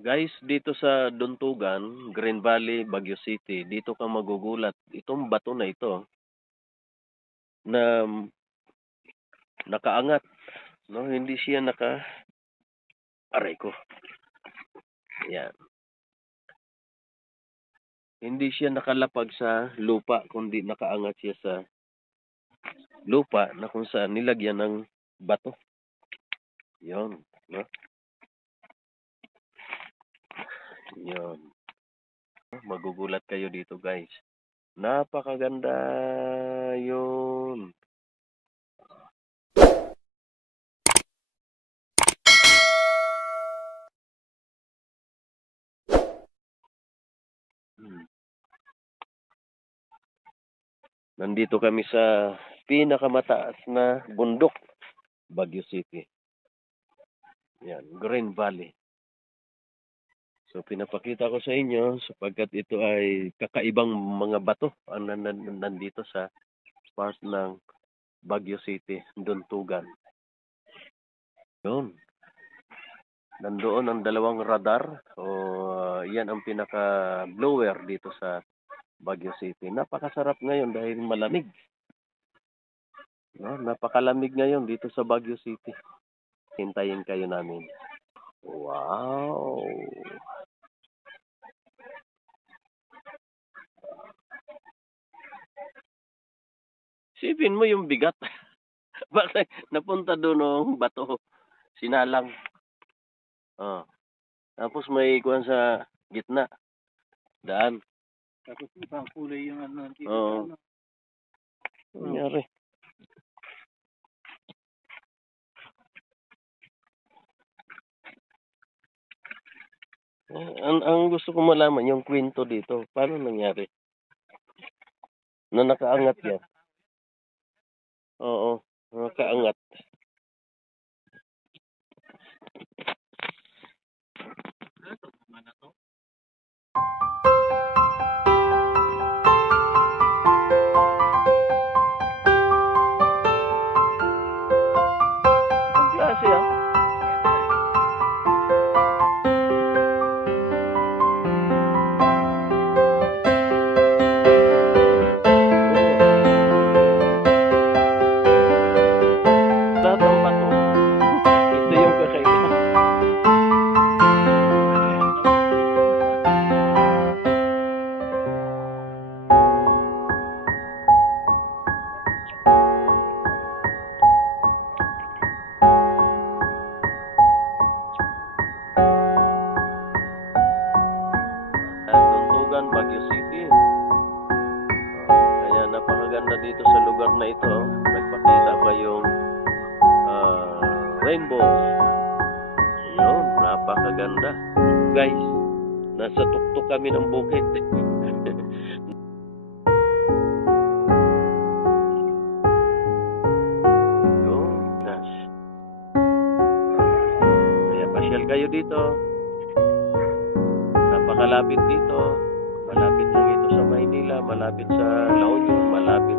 Guys, dito sa Duntugan, Green Valley, Baguio City, dito ka magugulat. Itong bato na ito na nakaangat, no? Hindi siya aray ko. Yan. Hindi siya nakalapag sa lupa, kundi nakaangat siya sa lupa na kung saan nilagyan ng bato. Yon, no? Yon. Magugulat kayo dito, guys. Napakaganda yun. Nandito kami sa pinakamataas na bundok, Baguio City. Yan, Green Valley. So pinapakita ko sa inyo sapagkat ito ay kakaibang mga bato ang nandito sa part ng Baguio City, Duntugan. Yun. Nandoon ang dalawang radar o yan ang pinaka-blower dito sa Baguio City. Napakasarap ngayon dahil malamig. No? Napakalamig ngayon dito sa Baguio City. Hintayin kayo namin. Wow! Sipin mo yung bigat. Bakit napunta doon ng bato? Sinalang. Oh. Tapos may kuwan sa gitna. Daan. Tapos ibang kulay yung ano. Oo. Nangyari. Ang gusto ko malaman yung kwento dito. Paano nangyari? Na nakaangat yan. Oo. Nakaangat. Ang klase ah. Lahat ng bato. Ito yung kakaiba. Duntugan, Baguio City. Kaya napakaganda dito sa lugar na ito. Nagpakita pa yung rainbow. Yun, napakaganda. Guys, nasa tuktok kami ng bukid. Yun, gosh. Kaya pasyal kayo dito. Napakalapit dito. Malapit lang ito sa Maynila, malapit sa La Union, malapit